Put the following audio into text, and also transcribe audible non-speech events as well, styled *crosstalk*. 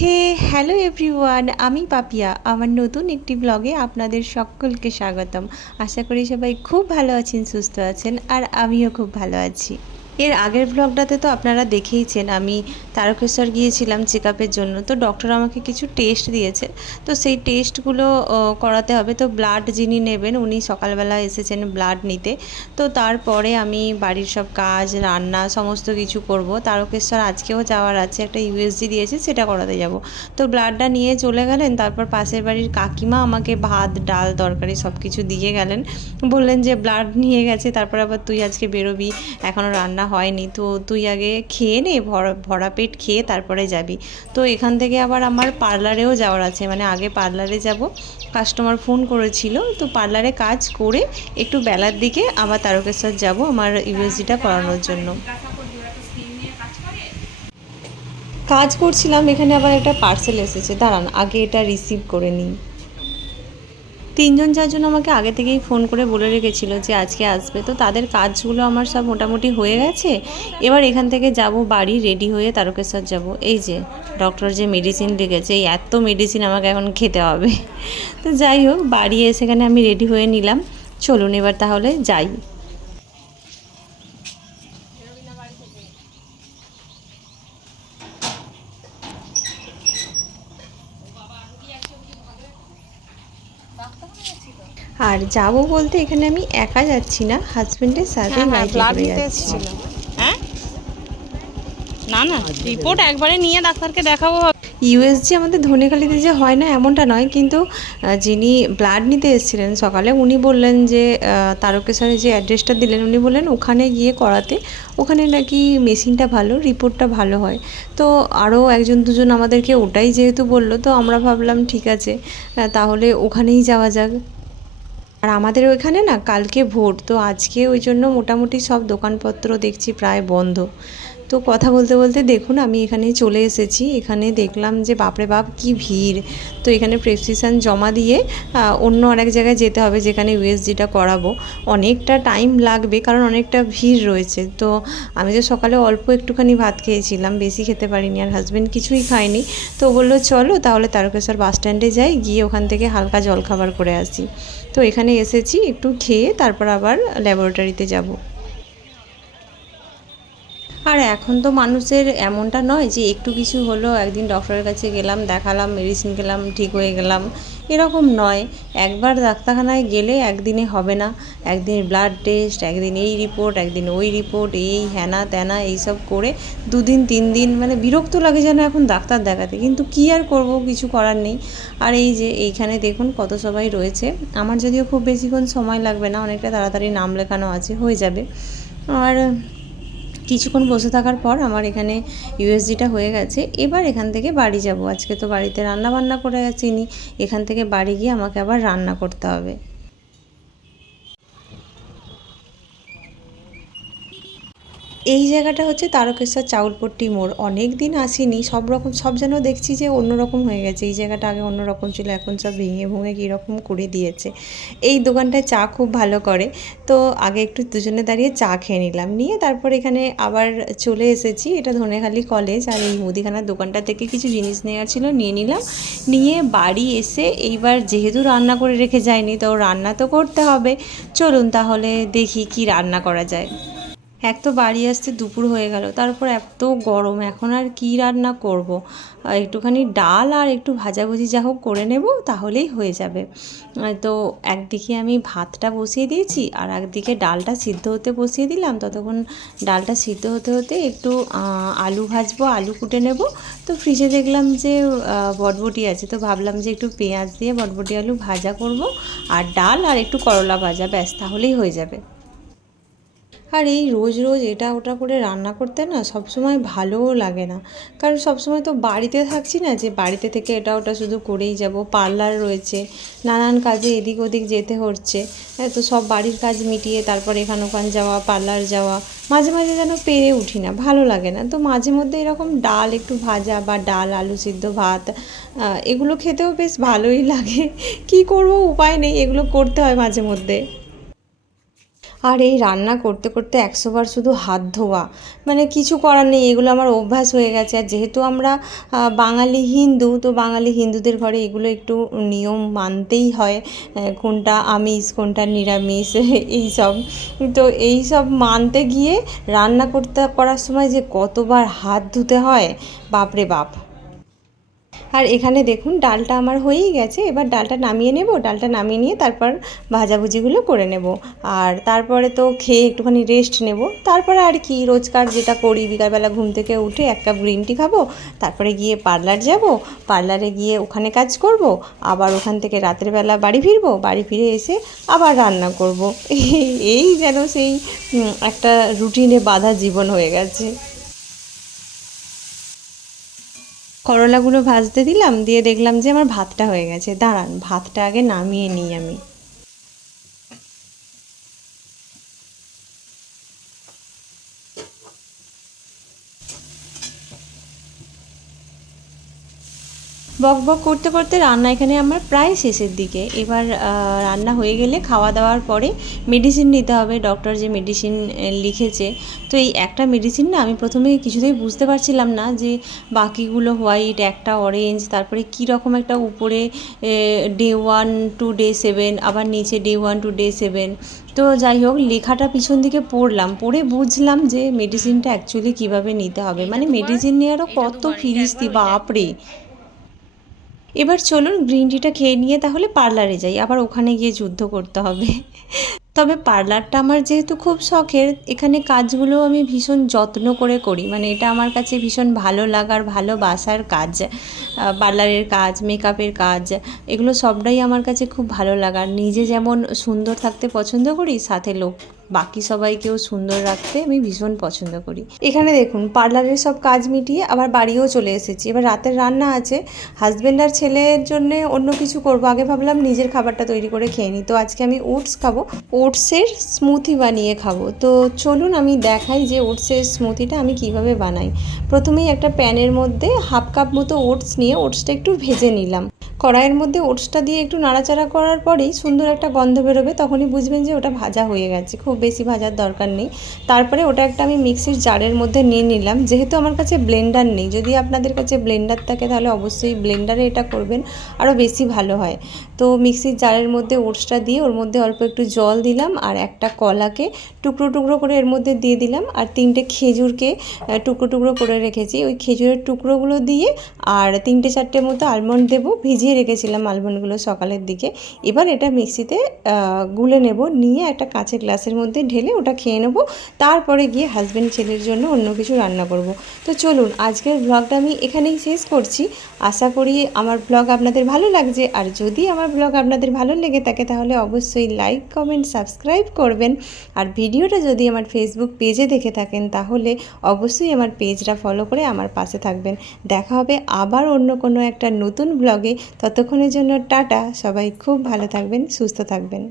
হে, hello everyone, আমি পাপিয়া। আমার নতুন একটি ব্লগে আপনাদের সকলকে স্বাগতম। আশা করি সবাই খুব ভালো আছেন, সুস্থ আছেন, আর আমিও খুব ভালো আছি। এর আগের ব্লগটাতে তো আপনারা দেখেইছেন, আমি তারকেশ্বর গিয়েছিলাম চেক জন্য, তো ডক্টর আমাকে কিছু টেস্ট দিয়েছে। তো সেই টেস্টগুলো করাতে হবে। তো ব্লাড যিনি নেবেন, উনি সকালবেলা এসেছেন ব্লাড নিতে। তো তারপরে আমি বাড়ির সব কাজ, রান্না, সমস্ত কিছু করব। তারকেশ্বর আজকেও যাওয়ার আছে, একটা ইউএসজি দিয়েছে, সেটা করাতে যাব। তো ব্লাডটা নিয়ে চলে গেলেন, তারপর পাশের বাড়ির কাকিমা আমাকে ভাত, ডাল, তরকারি সব কিছু দিয়ে গেলেন। বললেন যে ব্লাড নিয়ে গেছে, তারপর আবার তুই আজকে বেরোবি এখনও রান্না হয়নি। তো তুই আগে খেয়ে নে, ভরা ভরা পেট খেয়ে তারপরে যাবি। তো এখান থেকে আবার আমার পার্লারেও যাওয়ার আছে। মানে আগে পার্লারে যাব। কাস্টমার ফোন করেছিল। তো পার্লারে কাজ করে একটু বেলার দিকে আবার তারকেশ্বর যাব আমার ইউএসজিটা করানোর জন্য। কাজ করছিলাম, এখানে আবার একটা পার্সেল এসেছে। দাঁড়ান, আগে এটা রিসিভ করে নিই। তিনজন, চারজন আমাকে আগে থেকেই ফোন করে বলে রেখেছিল যে আজকে আসবে। তো তাদের কাজগুলো আমার সব মোটামুটি হয়ে গেছে। এবার এখান থেকে যাব, বাড়ি রেডি হয়ে তারকেশ্বর যাব। এই যে ডক্টর যে মেডিসিন লিখেছে এই এত মেডিসিন আমাকে এখন খেতে হবে। তো যাই হোক, বাড়ি এসে এখানে আমি রেডি হয়ে নিলাম। চলুন এবার তাহলে যাই। আর যাব বলতে এখানে আমি একা যাচ্ছি না হাজবেন্ডের সাথে হ্যাঁ হ্যাঁ বাইকে ব্লাড করে নিতে যাচ্ছি। হ্যাঁ? না না রিপোর্ট একবারে নিয়ে ডাক্তারকে দেখাবো ইউএসজি আমাদের ধনেখালিতে যে হয় না এমনটা নয় কিন্তু যিনি ব্লাড নিতে এসেছিলেন সকালে উনি বললেন যে তারকেশ্বরে যে অ্যাড্রেসটা দিলেন উনি বললেন ওখানে গিয়ে করাতে ওখানে নাকি মেশিনটা ভালো রিপোর্টটা ভালো হয়। তো আরও একজন দুজন আমাদেরকে ওটাই যেহেতু বলল তো আমরা ভাবলাম ঠিক আছে তাহলে ওখানেই যাওয়া যাক। আর আমাদের ওইখানে না কালকে ভোট তো আজকে ওই জন্য মোটামুটি সব দোকানপত্র দেখছি প্রায় বন্ধ। তো কথা বলতে বলতে দেখুন, আমি এখানে চলে এসেছি। এখানে দেখলাম যে, বাপরে বাপ, কি ভিড়। তো এখানে প্রেসক্রিপশান জমা দিয়ে অন্য আরেক জায়গায় যেতে হবে, যেখানে ইউএসজিটা করাবো। অনেকটা টাইম লাগবে, কারণ অনেকটা ভিড় রয়েছে। তো আমি তো সকালে অল্প একটুখানি ভাত খেয়েছিলাম, বেশি খেতে পারিনি আর হাজব্যান্ড কিছুই খায়নি। তো বলল, চলো তাহলে তারকেশ্বর বাস স্ট্যান্ডে যাই, গিয়ে ওখান থেকে হালকা জলখাবার করে আসি। তো এখানে এসেছি, একটু খেয়ে তারপর আবার ল্যাবরেটরিতে যাব। আর এখন তো মানুষের এমনটা নয় যে একটু কিছু হলো একদিন ডক্টরের কাছে গেলাম, দেখালাম মেডিসিন খেলাম, ঠিক হয়ে গেলাম। এরকম নয়। একবার ডাক্তারখানায় গেলে একদিনে হবে না। একদিন ব্লাড টেস্ট একদিন এই রিপোর্ট একদিন ওই রিপোর্ট এই হ্যানা ত্যানা এইসব করে দুদিন, তিন দিন মানে বিরক্ত লাগে যেন এখন ডাক্তার দেখাতে। কিন্তু কী আর করব? কিছু করার নেই। আর এই যে এইখানে দেখুন কত সবাই রয়েছে। আমার যদিও খুব বেশিক্ষণ সময় লাগবে না, অনেকটা তাড়াতাড়ি নাম লেখানো আছে, হয়ে যাবে। আর কিছুক্ষণ বসে থাকার পর আমার এখানে ইউএসডিটা হয়ে গেছে। এবার এখান থেকে বাড়ি যাব। আজকে তো বাড়িতে রান্না বান্না করে গেছিনি এখান থেকে বাড়ি গিয়ে আমাকে আবার রান্না করতে হবে। এই জায়গাটা হচ্ছে তারকেশ্বর চাউলপট্টি মোড়। অনেক দিন আসিনি, সব রকম, সব যেন দেখছি যে অন্যরকম হয়ে গেছে। এই জায়গাটা আগে অন্যরকম ছিল, এখন সব ভেঙে ভুঙে কীরকম করে দিয়েছে। এই দোকানটায় চা খুব ভালো করে। তো আগে একটু দুজনে দাঁড়িয়ে চা খেয়ে নিলাম। নিয়ে তারপর এখানে আবার চলে এসেছি, এটা ধনেখালি কলেজ। আর এই মুদিখানার দোকানটা থেকে কিছু জিনিস নেওয়ার ছিল, নিয়ে নিলাম। নিয়ে বাড়ি এসে এইবার যেহেতু রান্না করে রেখে যায়নি, তো রান্না তো করতে হবে। চলুন তাহলে দেখি কি রান্না করা যায়। এক তো বাড়ি আসতে দুপুর হয়ে গেল, তারপর এত গরম, এখন আর কি রান্না করব। একটুখানি ডাল আর একটু ভাজাভুজি যা হোক করে নেব, তাহলেই হয়ে যাবে। তো একদিকে আমি ভাতটা বসিয়ে দিয়েছি আর একদিকে ডালটা সিদ্ধ হতে বসিয়ে দিলাম। ততক্ষণ ডালটা সিদ্ধ হতে হতে একটু আলু ভাজবো, আলু কুটে নেব। তো ফ্রিজে দেখলাম যে বটবটি আছে, তো ভাবলাম যে একটু পেঁয়াজ দিয়ে বটবটি আলু ভাজা করব। আর ডাল আর একটু করলা ভাজা, ব্যাস, তাহলেই হয়ে যাবে। আর এই রোজ রোজ এটা ওটা করে রান্না করতে না সবসময় ভালোও লাগে না। কারণ সবসময় তো বাড়িতে থাকছি না যে বাড়িতে থেকে এটা ওটা শুধু করেই যাব। পার্লার রয়েছে, নানান কাজে এদিক ওদিক যেতে হচ্ছে। হ্যাঁ তো সব বাড়ির কাজ মিটিয়ে তারপর এখান ওখান যাওয়া, পার্লার যাওয়া, মাঝে মাঝে যেন পেরে উঠি না, ভালো লাগে না। তো মাঝে মধ্যে এরকম ডাল একটু ভাজা বা ডাল, আলু সিদ্ধ ভাত এগুলো খেতেও বেশ ভালোই লাগে। কি করব, উপায় নেই, এগুলো করতে হয় মাঝে মধ্যে। আর এই রান্না করতে করতে একশোবার শুধু হাত ধোয়া। মানে কিছু করার নেই, এগুলো আমার অভ্যাস হয়ে গেছে। আর যেহেতু আমরা বাঙালি হিন্দু, তো বাঙালি হিন্দুদের ঘরে এগুলো একটু নিয়ম মানতেই হয় কোনটা আমিষ, কোনটা নিরামিষ *laughs* এই সব তো এই সব মানতে গিয়ে রান্না করতে, করার সময় যে কতবার হাত ধুতে হয়, বাপরে বাপ। আর এখানে দেখুন, ডালটা আমার হয়েই গেছে। এবার ডালটা নামিয়ে নেব। ডালটা নামিয়ে নিয়ে তারপর ভাজাভুজিগুলো করে নেব। আর তারপরে তো খেয়ে একটুখানি রেস্ট নেব। তারপরে আর কি, রোজকার যেটা করি, বিকালবেলা ঘুম থেকে উঠে এক কাপ গ্রিন টি খাব। তারপরে গিয়ে পার্লার যাব। পার্লারে গিয়ে ওখানে কাজ করব। আবার ওখান থেকে রাতের বেলা বাড়ি ফিরবো। বাড়ি ফিরে এসে আবার রান্না করব। এই যেন সেই একটা রুটিনে বাধা জীবন হয়ে গেছে। করলাগুলো ভাজতে দিলাম, দিয়ে দেখলাম যে আমার ভাতটা হয়ে গেছে। দাঁড়ান, ভাতটা আগে নামিয়ে নিই আমি। বক বক করতে করতে রান্না এখানে আমার প্রায় শেষের দিকে। এবার রান্না হয়ে গেলে খাওয়া দাওয়ার পরে মেডিসিন নিতে হবে। ডক্টর যে মেডিসিন লিখেছে। তো এই একটা মেডিসিন না আমি প্রথমে কিছুতেই বুঝতে পারছিলাম না যে বাকিগুলো হোয়াইট একটা অরেঞ্জ তারপরে কী রকম একটা উপরে day one to day seven আবার নিচে day one to day seven তো যাই হোক লেখাটা পিছন দিকে পড়লাম। পড়ে বুঝলাম যে মেডিসিনটা অ্যাকচুয়ালি কীভাবে নিতে হবে। মানে মেডিসিন নেওয়ারও কত ফিরিস্তি বাপরে! এবার চলুন গ্রিন টিটা খেয়ে নিয়ে তাহলে পার্লারে যাই, আবার ওখানে গিয়ে যুদ্ধ করতে হবে। তবে পার্লারটা আমার যেহেতু খুব শখের, এখানে কাজগুলো আমি ভীষণ যত্ন করে করি। মানে এটা আমার কাছে ভীষণ ভালো লাগার ভালোবাসার কাজ পার্লারের কাজ মেকআপের কাজ, এগুলো সবটাই আমার কাছে খুব ভালো লাগার। নিজে যেমন সুন্দর থাকতে পছন্দ করি, সাথে লোক বাকি সবাইকেও সুন্দর রাখতে আমি ভীষণ পছন্দ করি। এখানে দেখুন, পার্লারের সব কাজ মিটিয়ে আবার বাড়িও চলে এসেছি। এবার রাতের রান্না আছে হাজব্যান্ড আর ছেলের জন্য অন্য কিছু করব। আগে ভাবলাম নিজের খাবারটা তৈরি করে খেয়ে নিই। তো আজকে আমি ওটস খাব। ওটসের স্মুথি বানিয়ে খাব। তো চলুন আমি দেখাই যে ওটসের স্মুথিটা আমি কীভাবে বানাই। প্রথমেই একটা প্যানের মধ্যে হাফ কাপ মতো ওটস নিয়ে ওটসটা একটু ভেজে নিলাম। কড়াইয়ের মধ্যে ওটসটা দিয়ে একটু নাড়াচাড়া করার পরেই সুন্দর একটা গন্ধ বেরোবে, তখনই বুঝবেন যে ওটা ভাজা হয়ে গেছে। খুব বেশি ভাজার দরকার নেই। তারপরে ওটা একটা আমি মিক্সির জারের মধ্যে নিয়ে নিলাম। যেহেতু আমার কাছে ব্লেন্ডার নেই, যদি আপনাদের কাছে ব্লেন্ডার থাকে তাহলে অবশ্যই ব্লেন্ডারে এটা করবেন, আরও বেশি ভালো হয়। তো মিক্সির জারের মধ্যে ওটসটা দিয়ে ওর মধ্যে অল্প একটু জল দিলাম আর একটা কলাকে টুকরো টুকরো করে এর মধ্যে দিয়ে দিলাম আর তিনটে খেজুরকে টুকরো টুকরো করে রেখেছি। ওই খেজুরের টুকরোগুলো দিয়ে আর তিনটে চারটে মতো আলমন্ড দেবো, ভিজিয়ে রেখেছিলাম আলমন্ডগুলো সকালের দিকে। এবার এটা মিক্সিতে গুলে নেব, নিয়ে একটা কাঁচের গ্লাসের মধ্যে ঢেলে ওটা খেয়ে নেব। তারপরে গিয়ে হাজব্যান্ড ছেলের জন্য অন্য কিছু রান্না করব। তো চলুন, আজকের ব্লগটা আমি এখানেই শেষ করছি। আশা করি আমার ব্লগ আপনাদের ভালো লাগছে। আর যদি আমার ব্লগ আপনাদের ভালো লেগে থাকে, তাহলে অবশ্যই লাইক কমেন্ট সাবস্ক্রাইব করবেন। আর ভিডিওটা যদি আমার ফেসবুক পেজে দেখে থাকেন, তাহলে অবশ্যই আমার পেজটা ফলো করে আমার পাশে থাকবেন। দেখা হবে আবার অন্য কোনো একটা নতুন ব্লগে ততক্ষণের জন্য টাটা সবাই খুব ভালো থাকবেন সুস্থ থাকবেন।